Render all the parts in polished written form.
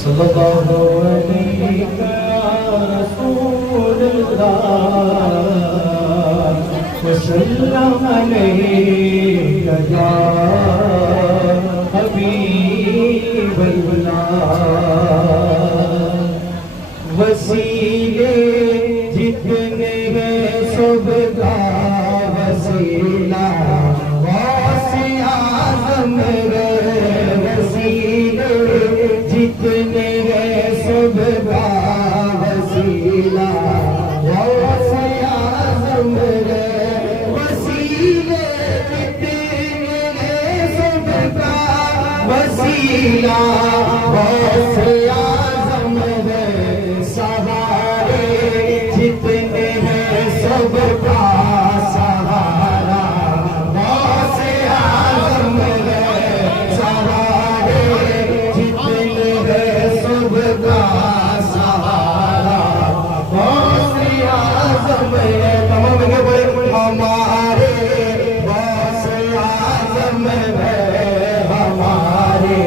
सल्लल्लाहु अलैहि रसूलुल्लाह वसल्लम अलैका या हबीबल्लाह। वसीले जितने हैं सबका वसीला गौसे आज़म है। वसीले जितने हैं सबका वसीला गौसे आज़म है। वसीले जितने हैं सबका वसीला गौसे आज़म है। सहारे जितने हैं सबका सहारा गौसे आज़म है। सहारे जितने हैं सबका सहारा गौसे आज़म है। तमाम के बोले हमारे गौसे आज़म है। हमारे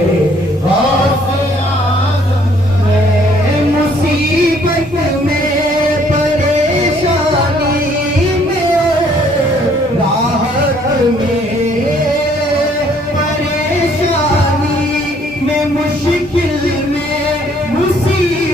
गौसे आज़म है। मुसीबत में परेशानी में राहत में परेशानी में मुश्किल में मुसीबत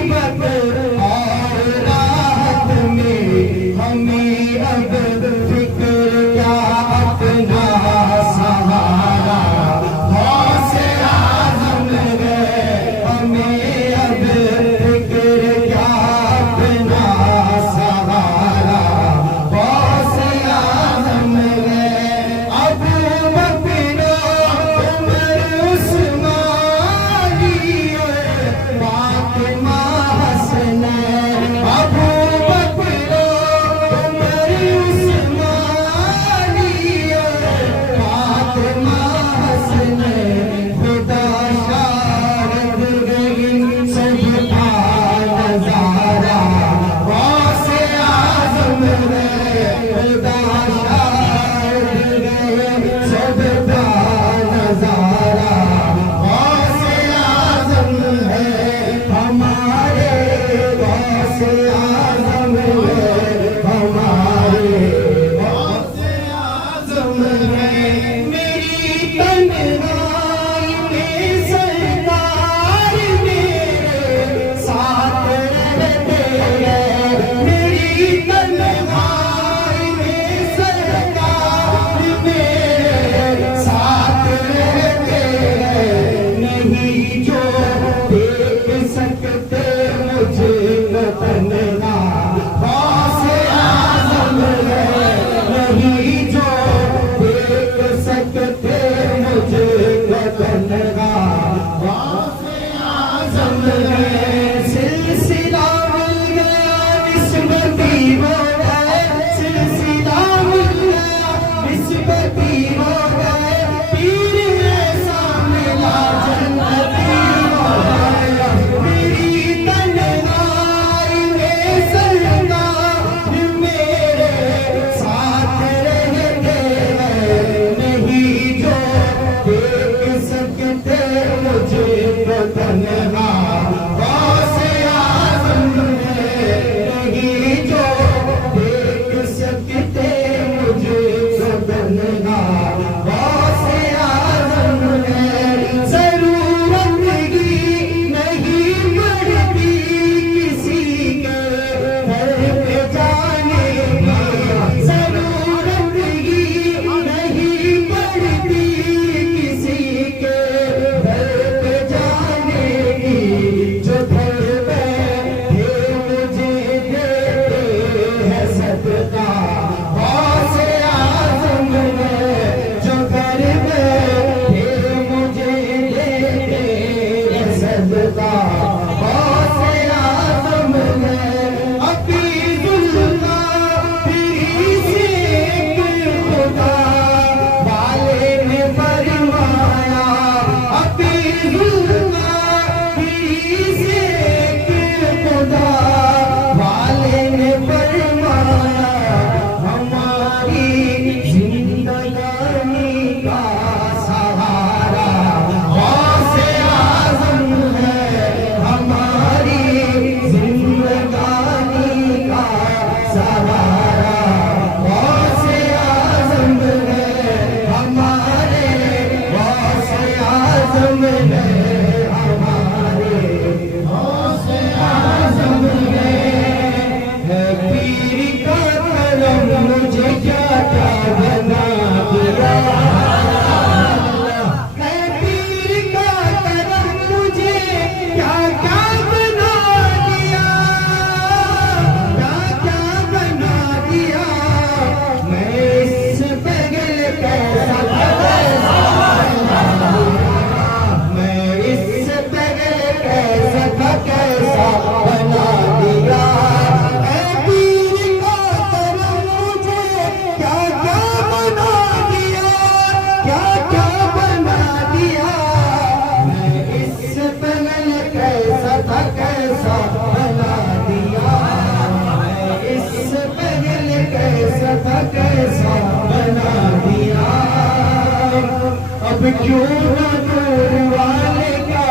क्यों ना नूर वाले का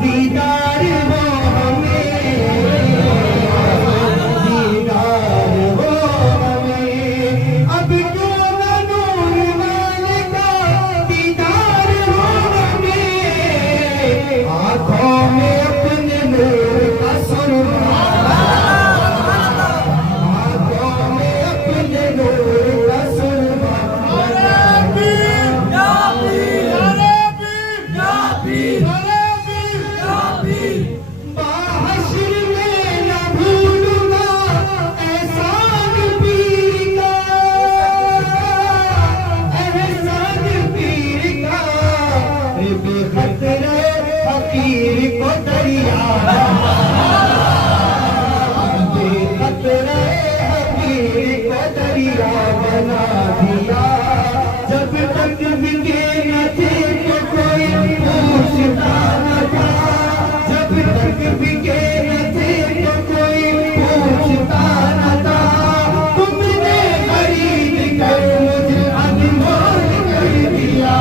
दीदार हो हमें, दीदार हो हमें। अब क्यों ना नूर वाले का दीदार हो हमें, आँखों में अपने नूर का सुरमा, आँखों में अपने नूर का सुरमा। बाहश्र में न भूलूंगा एहसान पीर का, एहसान पीर का। बेखतरे फकीर को दरिया, बेखतरे फकीर को दरिया बना दिया। जब तक बिके न थे तो कोई पूछता न था, जब तक बिके न थे तो कोई पूछता न था। तुमने खरीद कर मुझे अनमोल कर दिया,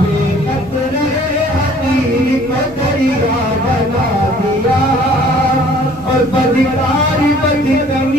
बेखतरे हकीर को दरिया बना दिया। और बदकार बदकम